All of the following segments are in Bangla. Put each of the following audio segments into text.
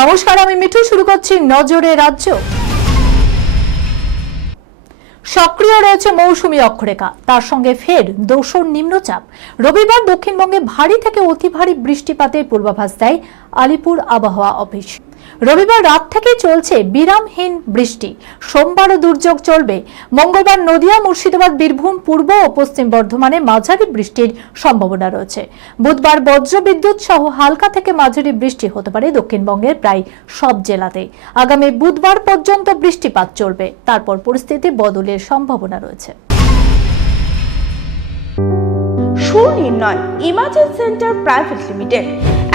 নমস্কার, আমি মিঠু। শুরু করছি নজরে রাজ্য। সক্রিয় রয়েছে মৌসুমী অক্ষরেখা। তার সঙ্গে ফের দোষর নিম্নচাপ। রবিবার দক্ষিণবঙ্গে ভারী থেকে অতি ভারী বৃষ্টিপাতের পূর্বাভাস দেয় আলিপুর আবহাওয়া অফিস। রবিবার রাত থেকে চলছে বিরামহীন বৃষ্টি। সোমবারও দুর্যোগ চলবে। মঙ্গলবার নদিয়া, মুর্শিদাবাদ, বীরভূম, পূর্ব ও পশ্চিম বর্ধমানে মাঝারি বৃষ্টির সম্ভাবনা রয়েছে। বুধবার বজ্রবিদ্যুৎ সহ হালকা থেকে মাঝারি বৃষ্টি হতে পারে দক্ষিণবঙ্গের প্রায় সব জেলাতে। আগামী বুধবার পর্যন্ত বৃষ্টিপাত চলবে। তারপর পরিস্থিতি বদলের সম্ভাবনা রয়েছে। Sunirnoy imaging center private limited.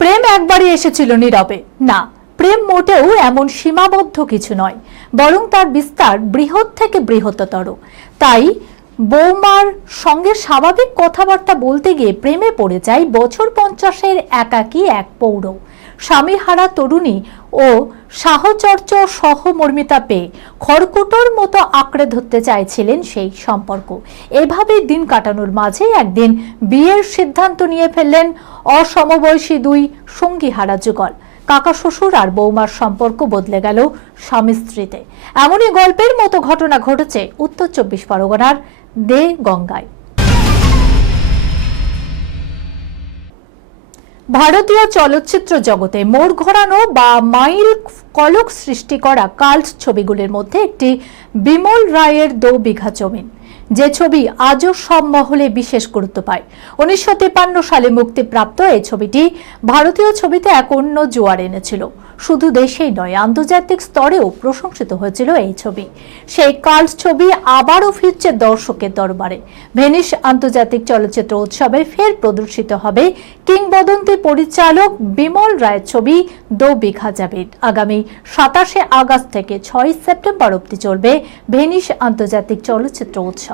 প্রেম একবারই এসেছিল নীরবে। না, প্রেম মোটেও এমন সীমাবদ্ধ কিছু নয়, বরং তার বিস্তার বৃহৎ থেকে বৃহত্তর। তাই বৌমার সঙ্গে স্বাভাবিক কথাবার্তা বলতে গিয়ে প্রেমে পড়ে যায় বছর পঞ্চাশের একাকী এক পৌর স্বামীহারা তরুণী ও সাহচর্য সহমর্মিতা পেয়ে খড়কুটোর মতো আঁকড়ে ধরতে চাইছিলেন সেই সম্পর্ক। এভাবেই দিন কাটানোর মাঝে একদিন বিয়ের সিদ্ধান্ত নিয়ে ফেললেন অসমবয়সী দুই সঙ্গীহারা যুগল। কাকা শ্বশুর আর বৌমার সম্পর্ক বদলে গেল স্বামী স্ত্রীতে। এমনই গল্পের মতো ঘটনা ঘটেছে উত্তর চব্বিশ পরগনার দে গঙ্গায়। ভারতীয় চলচ্চিত্র জগতে মোড় ঘোরানো বা মাইল কলক সৃষ্টি করা কাল্ট ছবিগুলির মধ্যে একটি বিমল রায়ের দো বিঘা জমিন। যে ছবি আজও সব মহলে বিশেষ গুরুত্ব পায়। উনিশশো তিপ্পান্ন সালে মুক্তিপ্রাপ্ত এই ছবিটি ভারতীয় ছবিতে এক অন্য জোয়ার এনেছিল। শুধু দেশেই নয়, আন্তর্জাতিক স্তরেও প্রশংসিত হয়েছিল এই ছবি। সেই কাল্ট ছবি আবারও ফিরছে দর্শকের দরবারে। ভেনিস আন্তর্জাতিক চলচ্চিত্র উৎসবে ফের প্রদর্শিত হবে কিংবদন্তি পরিচালক বিমল রায়ের ছবি দো বিঘা জাবিদ আগামী সাতাশে আগস্ট থেকে ছয় সেপ্টেম্বর অব্দি চলবে ভেনিস আন্তর্জাতিক চলচ্চিত্র উৎসব।